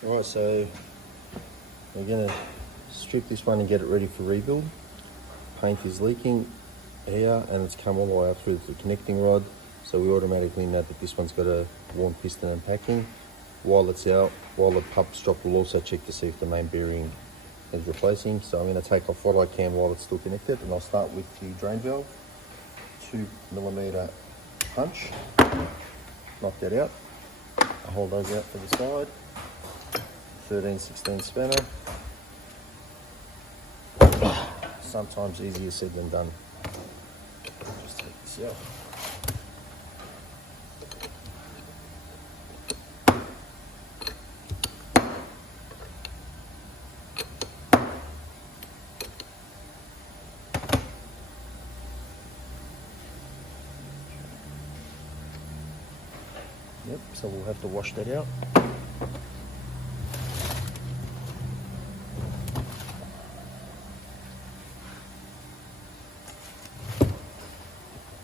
Right, so we're going to strip this one and get it ready for rebuild. Paint is leaking here and it's come all the way up through the connecting rod, so we automatically know that this one's got a worn piston and packing. While it's out, while the pumps drop, we'll also check to see if the main bearing is replacing. So I'm going to take off what I can while it's still connected, and I'll start with the drain valve. 2mm punch, knock that out. I'll hold those out to the side. 13/16 spanner. Sometimes easier said than done. Just take this out. Yep, so we'll have to wash that out.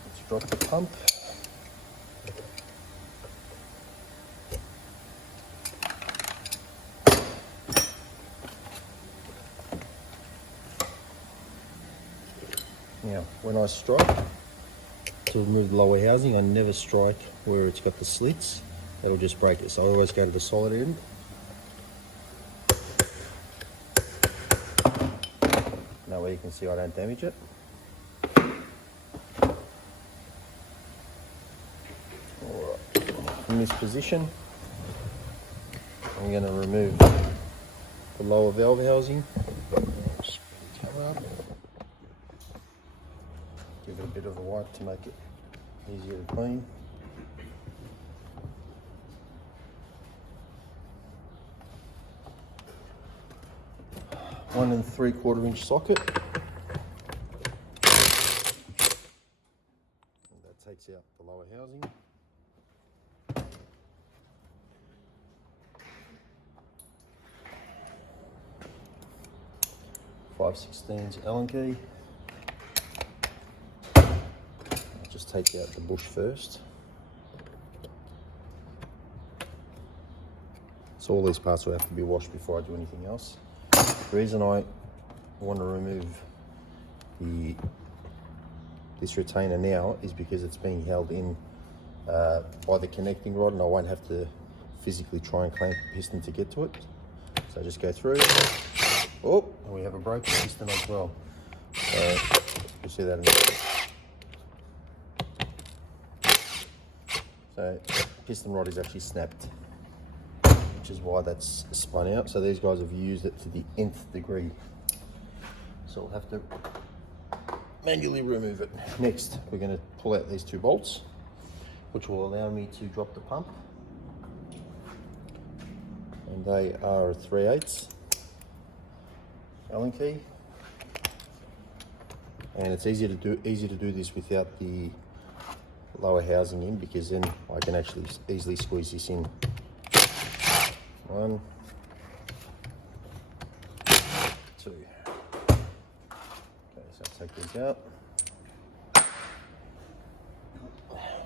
Let's drop the pump. Now, when I strike, to remove the lower housing, I never strike where it's got the slits. That'll just break it. So I always go to the solid end. That way you can see I don't damage it. Alright, in this position, I'm going to remove the lower valve housing. Just cover up. Give it a bit of a wipe to make it easier to clean. One 1 3/4 inch socket. And that takes out the lower housing. .5/16 Allen key. I'll just take out the bush first. So all these parts will have to be washed before I do anything else. The reason I want to remove this retainer now is because it's being held in by the connecting rod, and I won't have to physically try and clamp the piston to get to it. So just go through. Oh, and we have a broken piston as well. So you'll see that in a minute. So piston rod is actually snapped, which is why that's spun out. So these guys have used it to the nth degree. So we'll have to manually remove it. Next, we're going to pull out these 2 bolts, which will allow me to drop the pump. And they are a 3/8 Allen key. And it's easy to do this without the lower housing in, because then I can actually easily squeeze this in. 1, 2. Okay, so I'll take these out.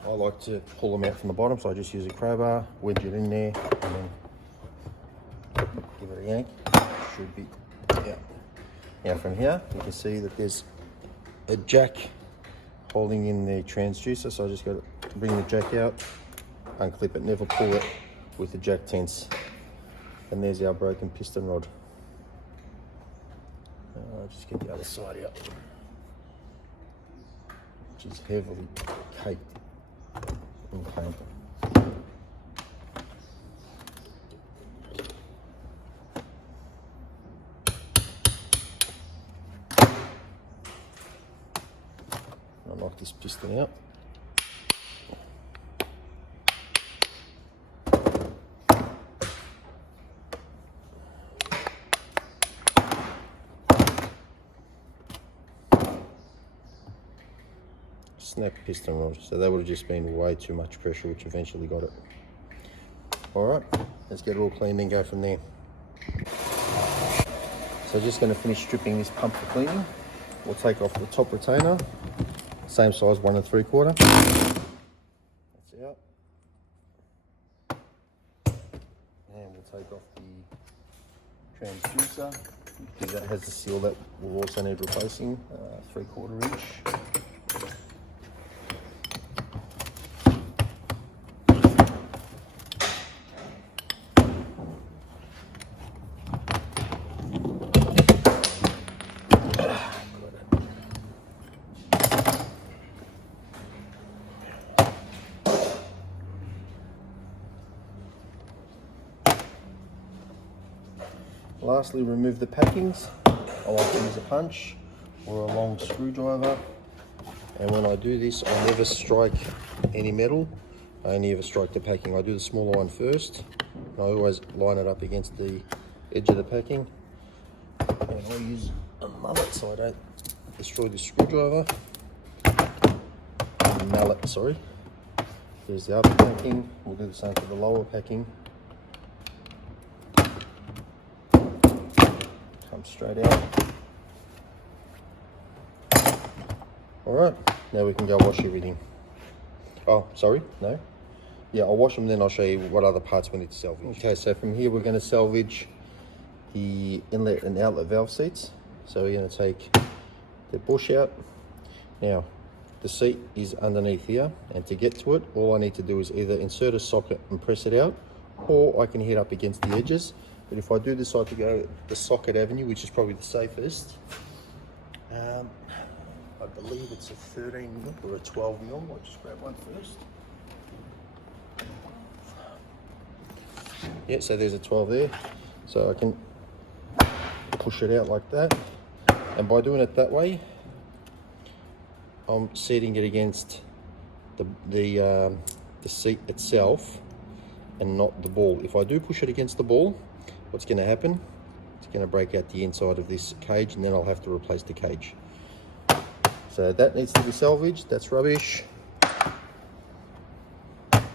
I like to pull them out from the bottom, so I just use a crowbar, wedge it in there, and then give it a yank. Should be out. Now from here, you can see that there's a jack holding in the transducer, so I just got to bring the jack out, unclip it, never pull it with the jack tense. And there's our broken piston rod. I'll just get the other side out, which is heavily caked in paint. I'll knock this piston out. Snap piston rod, so that would have just been way too much pressure, which eventually got it. Alright, let's get it all cleaned and go from there. So just going to finish stripping this pump for cleaning. We'll take off the top retainer, same size, 1 3/4. That's out. And we'll take off the transducer because that has the seal that will also need replacing, 3/4 inch. Lastly, remove the packings. I like to use a punch or a long screwdriver. And when I do this, I never strike any metal. I only ever strike the packing. I do the smaller one first. I always line it up against the edge of the packing. And I use a mallet so I don't destroy the screwdriver. Mallet, sorry. There's the upper packing. We'll do the same for the lower packing. Straight out. Alright, now we can go wash everything. Oh, sorry, no. Yeah, I'll wash them, then I'll show you what other parts we need to salvage. Okay, so from here we're going to salvage the inlet and outlet valve seats. So we're going to take the bush out. Now, the seat is underneath here, and to get to it, all I need to do is either insert a socket and press it out, or I can hit up against the edges. But if I do decide to go the socket avenue, which is probably the safest, I believe it's a 13 mil or a 12 mil. I'll just grab one first. Yeah, so there's a 12 there. So I can push it out like that. And by doing it that way, I'm setting it against the seat itself and not the ball. If I do push it against the ball, what's going to happen? It's going to break out the inside of this cage, and then I'll have to replace the cage. So that needs to be salvaged. That's rubbish.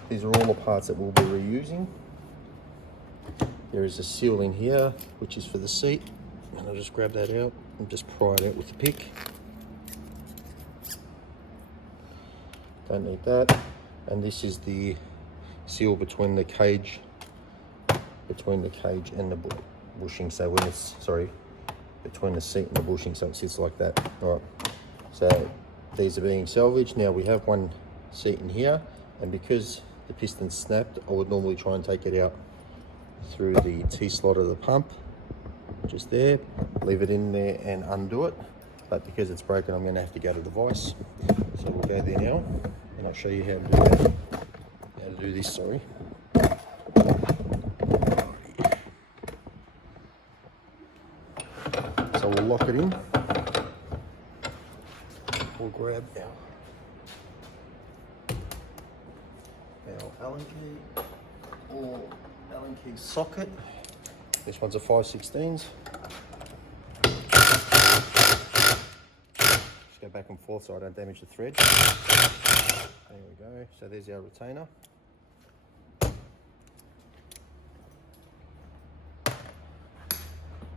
These are all the parts that we'll be reusing. There is a seal in here, which is for the seat. And I'll just grab that out and just pry it out with the pick. Don't need that. And this is the seal between the cage and the bushing, so when it's, sorry, between the seat and the bushing, so it sits like that. All right, so these are being salvaged. Now we have one seat in here, and because the piston snapped, I would normally try and take it out through the T-slot of the pump, just there, leave it in there and undo it. But because it's broken, I'm going to have to go to the vise. So we'll go there now, and I'll show you how to do that. How to do this, sorry. So we'll lock it in. We'll grab our Allen key or Allen key socket. This one's a 5/16. Just go back and forth so I don't damage the thread. There we go. So there's our retainer.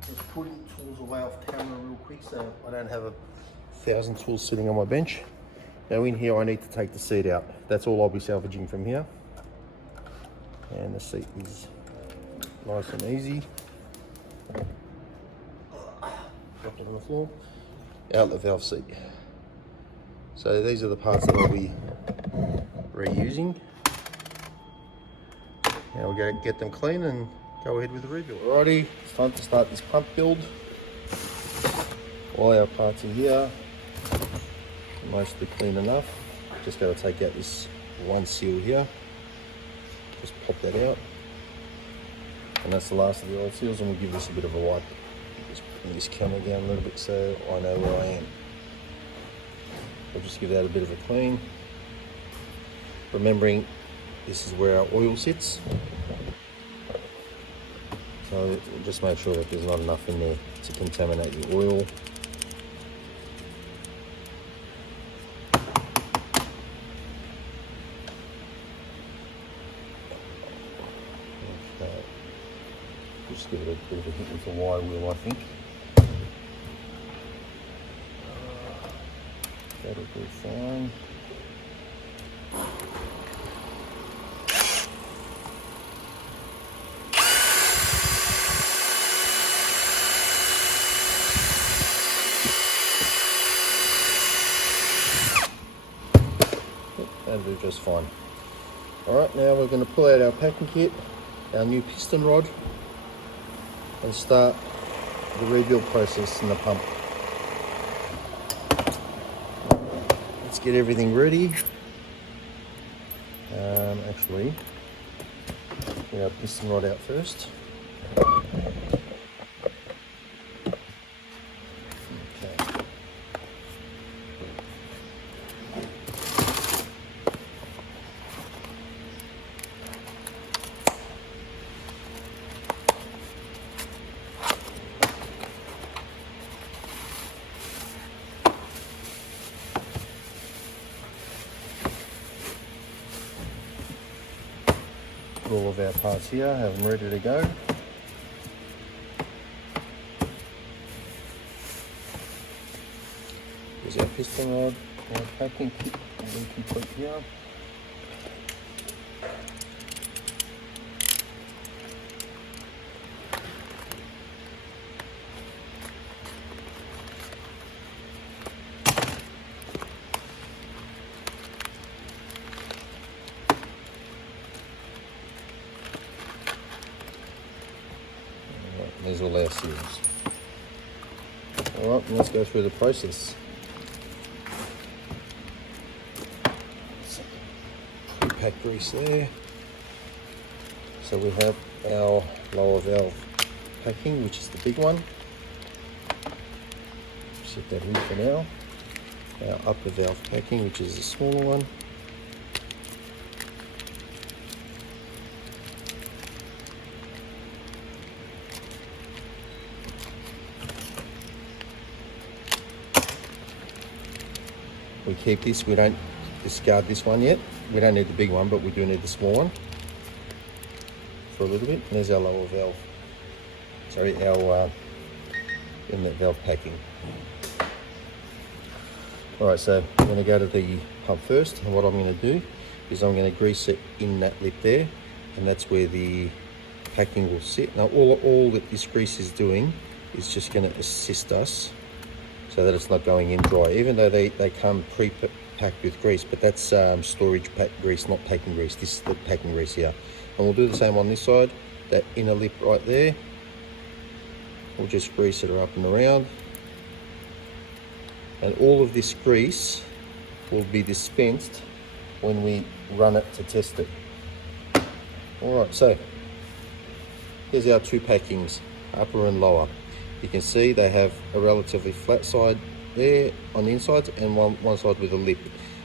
Just putting tools away off camera real quick so I don't have 1,000 tools sitting on my bench. Now in here I need to take the seat out. That's all I'll be salvaging from here. And the seat is nice and easy. Dropped it on the floor. Outlet valve seat. So these are the parts that I'll be reusing. Now we'll go get them clean and go ahead with the rebuild. Alrighty, it's time to start this pump build. All our parts are here, mostly clean enough. Just got to take out this one seal here. Just pop that out. And that's the last of the old seals, and we'll give this a bit of a wipe. Just bring this camera down a little bit so I know where I am. We'll just give that a bit of a clean. Remembering this is where our oil sits. So we'll just make sure that there's not enough in there to contaminate the oil. Okay. Just give it a bit of a hit with the wire wheel, I think. That'll do fine. do just fine. Alright, now we're going to pull out our packing kit, our new piston rod, and start the rebuild process in the pump. Let's get everything ready. Actually, get our piston rod out first. All of our parts here, have them ready to go. Here's our piston rod, our packing kit, and then complete here. There's all our seals. Alright, let's go through the process. Pre-pack grease there. So we have our lower valve packing, which is the big one. Set that in for now. Our upper valve packing, which is the smaller one. We keep this, we don't discard this one yet. We don't need the big one, but we do need the small one for a little bit. And there's our lower valve, sorry, our inlet valve packing. All right, so I'm gonna go to the pump first, and what I'm gonna do is I'm gonna grease it in that lip there, and that's where the packing will sit. Now all that this grease is doing is just gonna assist us so that it's not going in dry, even though they come pre-packed with grease, but that's storage pack grease, not packing grease. This is the packing grease here. And we'll do the same on this side, that inner lip right there. We'll just grease it up and around. And all of this grease will be dispensed when we run it to test it. All right, so here's our two packings, upper and lower. You can see they have a relatively flat side there on the inside and one side with a lip.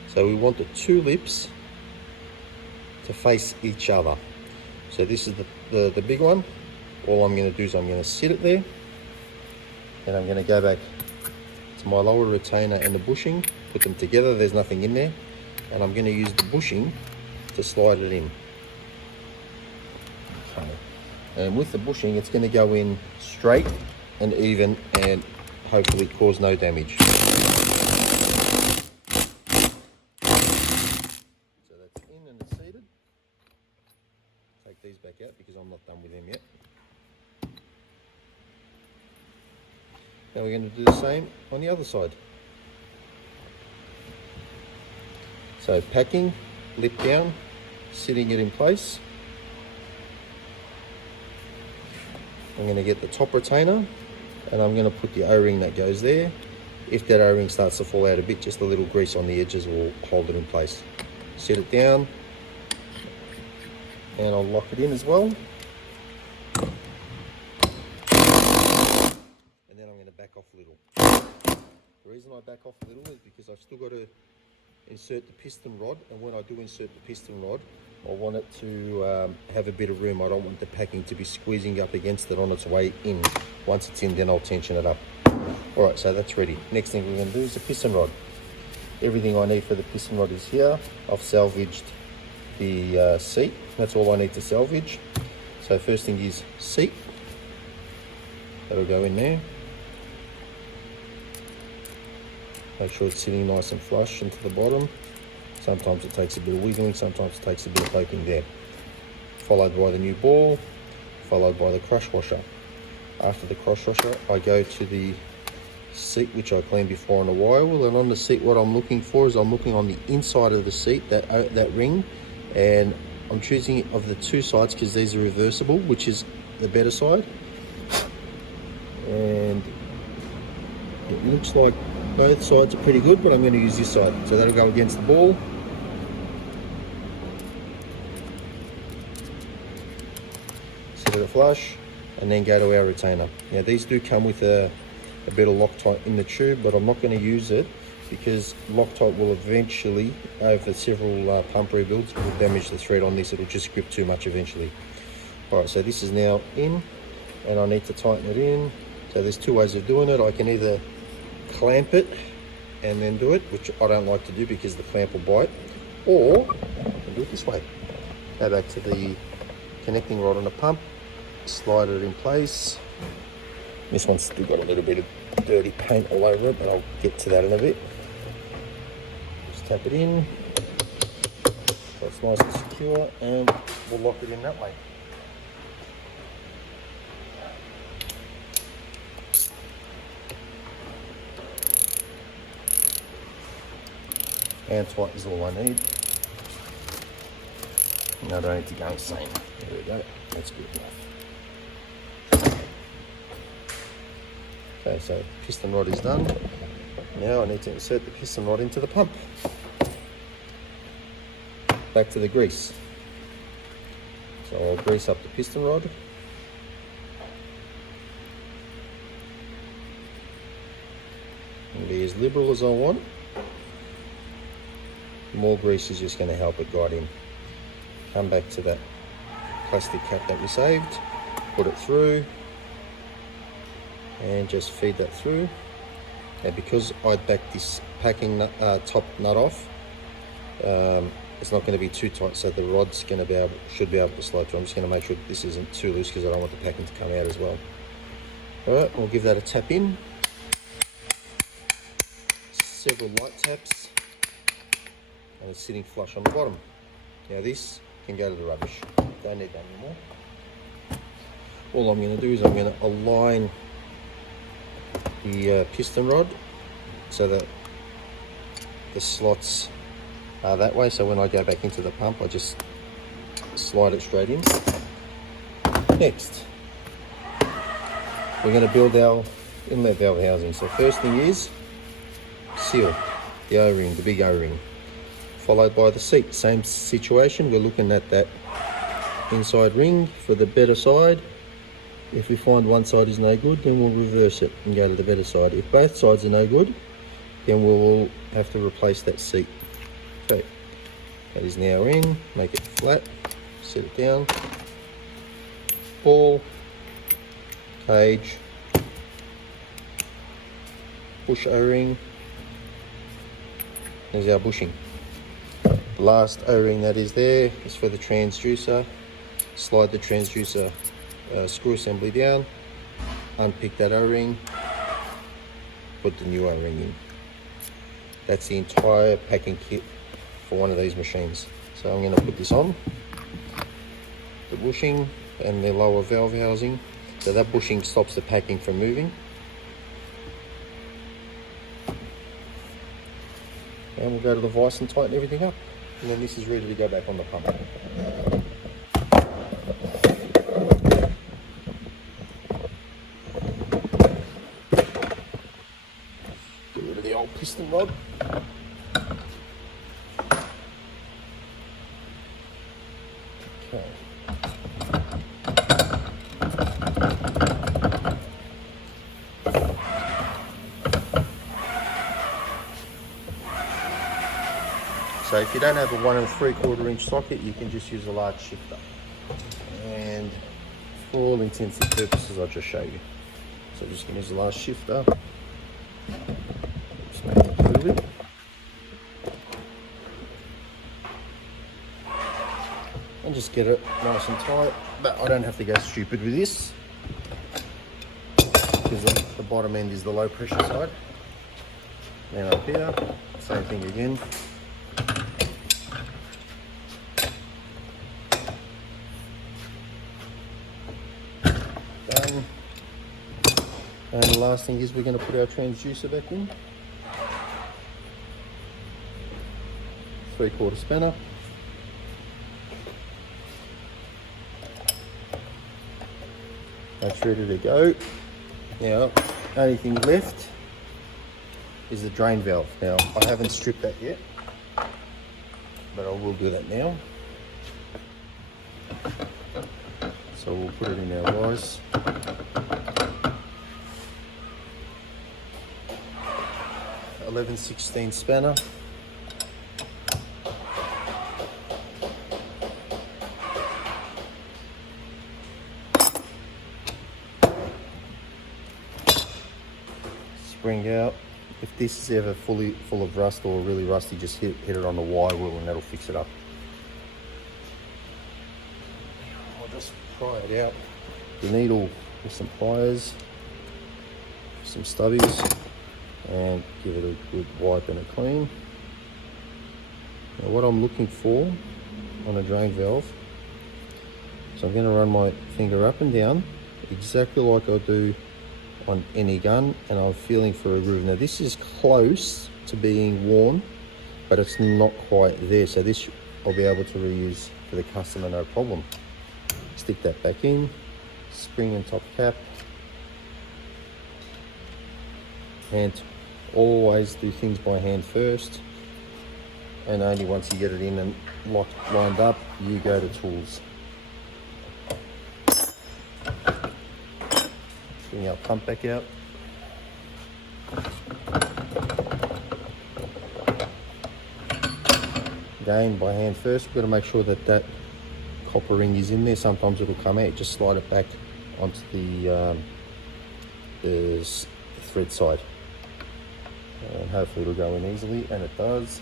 So we want the two lips to face each other. So this is the big one. All I'm going to do is I'm going to sit it there, and I'm going to go back to my lower retainer and the bushing, put them together, there's nothing in there, and I'm going to use the bushing to slide it in. Okay. And with the bushing, it's going to go in straight and even, and hopefully cause no damage. So that's in and it's seated. Take these back out because I'm not done with them yet. Now we're going to do the same on the other side. So packing, lip down, sitting it in place. I'm going to get the top retainer, and I'm going to put the O-ring that goes there. If that O-ring starts to fall out a bit, just a little grease on the edges will hold it in place. Set it down, and I'll lock it in as well. And then I'm going to back off a little. The reason I back off a little is because I've still got to insert the piston rod, and when I do insert the piston rod, I want it to have a bit of room. I don't want the packing to be squeezing up against it on its way in. Once it's in, then I'll tension it up. All right, so that's ready. Next thing we're going to do is the piston rod. Everything I need for the piston rod is here. I've salvaged the seat. That's all I need to salvage. So first thing is seat. That'll go in there. Make sure it's sitting nice and flush into the bottom. Sometimes it takes a bit of wiggling, sometimes it takes a bit of poking there. Followed by the new ball, followed by the crush washer. After the crush washer, I go to the seat, which I cleaned before on the wire wheel. And on the seat, what I'm looking for is I'm looking on the inside of the seat, that ring, and I'm choosing of the two sides because these are reversible, which is the better side. And it looks like both sides are pretty good, but I'm going to use this side. So that'll go against the ball. Set it flush, and then go to our retainer. Now these do come with a bit of Loctite in the tube, but I'm not going to use it because Loctite will eventually, over several pump rebuilds, will damage the thread on this. It'll just grip too much eventually. Alright, so this is now in, and I need to tighten it in. So there's two ways of doing it. I can either clamp it and then do it, which I don't like to do because the clamp will bite, or I can do it this way. Go back to the connecting rod on the pump, slide it in place. This one's still got a little bit of dirty paint all over it, but I'll get to that in a bit. Just tap it in, so it's nice and secure, and we'll lock it in that way. And tight is all I need. No, I don't need to go insane. There we go, that's good enough. Okay, so piston rod is done. Now I need to insert the piston rod into the pump. Back to the grease. So I'll grease up the piston rod. And be as liberal as I want. More grease is just going to help it guide in. Come back to that plastic cap that we saved, put it through, and just feed that through. And because I backed this packing top nut off, it's not going to be too tight, so the rod's should be able to slide through. I'm just going to make sure this isn't too loose because I don't want the packing to come out as well. All right, we'll give that a tap in. Several light taps. And it's sitting flush on the bottom. Now this can go to the rubbish. Don't need that anymore. All I'm going to do is I'm going to align the piston rod so that the slots are that way. So when I go back into the pump, I just slide it straight in. Next, we're going to build our inlet valve housing. So first thing is seal the O-ring, the big O-ring. Followed by the seat, same situation. We're looking at that inside ring for the better side. If we find one side is no good, then we'll reverse it and go to the better side. If both sides are no good, then we'll have to replace that seat. Okay, that is now in. Make it flat, set it down. Ball, cage, bush O-ring. There's our bushing. The last O-ring that is there is for the transducer. Slide the transducer screw assembly down, unpick that O-ring, put the new O-ring in. That's the entire packing kit for one of these machines. So I'm going to put this on, the bushing and the lower valve housing. So that bushing stops the packing from moving. And we'll go to the vise and tighten everything up. And then this is ready to go back on the pump. Get rid of the old piston rod. Okay. So if you don't have a 1 3/4 inch socket, you can just use a large shifter. And for all intents and purposes, I'll just show you. So just going to use a large shifter. Just make it a little bit. And just get it nice and tight. But I don't have to go stupid with this, because the bottom end is the low pressure side. Then up here, same thing again. Done. And the last thing is we're going to put our transducer back in. 3/4 spanner. That's ready to go. Now, only thing left is the drain valve. Now, I haven't stripped that yet, but I will do that now. So we'll put it in our vise. .11/16 spanner. Spring out. If this is ever fully full of rust or really rusty, just hit it on the wire wheel and that'll fix it up. I'll just pry it out. The needle with some pliers, some stubbies, and give it a good wipe and a clean. Now what I'm looking for on a drain valve, so I'm going to run my finger up and down exactly like I do on any gun, and I'm feeling for a groove. Now this is close to being worn, but it's not quite there, so this I'll be able to reuse for the customer no problem. Stick that back in, spring and top cap, and always do things by hand first, and only once you get it in and lined up, you go to tools. Bring our pump back out. Again, by hand first. We've got to make sure that that copper ring is in there. Sometimes it'll come out. Just slide it back onto the thread side, and hopefully it'll go in easily, and it does.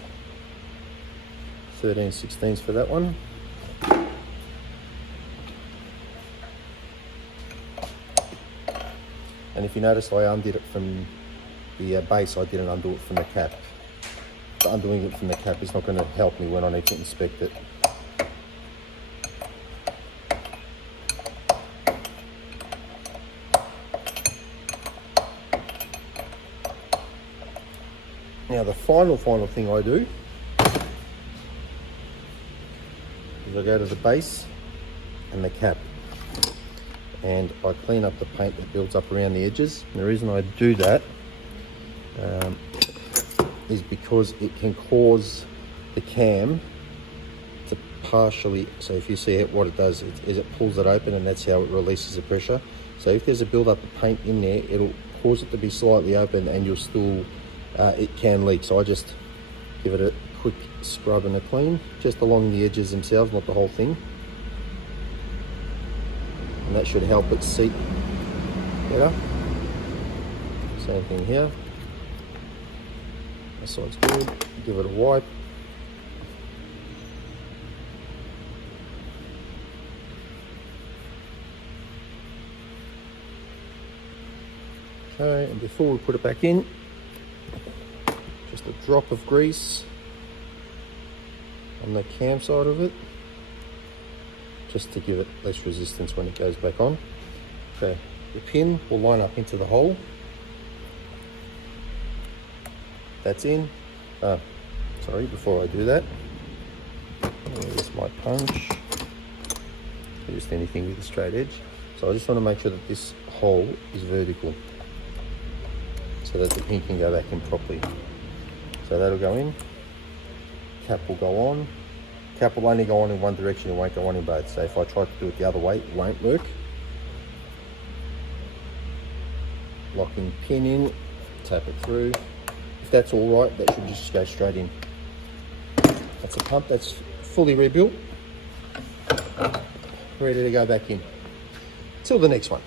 13/16 for that one. And if you notice, I undid it from the base, I didn't undo it from the cap. But undoing it from the cap is not going to help me when I need to inspect it. Now the final thing I do is I go to the base and the cap, and I clean up the paint that builds up around the edges. And the reason I do that is because it can cause the cam to partially, so if you see it, what it does is it pulls it open, and that's how it releases the pressure. So if there's a build up of paint in there, it'll cause it to be slightly open, and you'll still, it can leak. So I just give it a quick scrub and a clean, just along the edges themselves, not the whole thing. And that should help it seat better. Same thing here. This side's good. Give it a wipe. Okay, and before we put it back in, just a drop of grease on the cam side of it, just to give it less resistance when it goes back on. Okay, the pin will line up into the hole. That's in. Sorry, before I do that, there's my punch. Just anything with a straight edge. So I just want to make sure that this hole is vertical, so that the pin can go back in properly. So that'll go in. Cap will go on. Cap will only go on in one direction, it won't go on in both. So if I try to do it the other way, it won't work. Locking pin in, tap it through. If that's all right, that should just go straight in. That's a pump that's fully rebuilt, ready to go back in. Till the next one.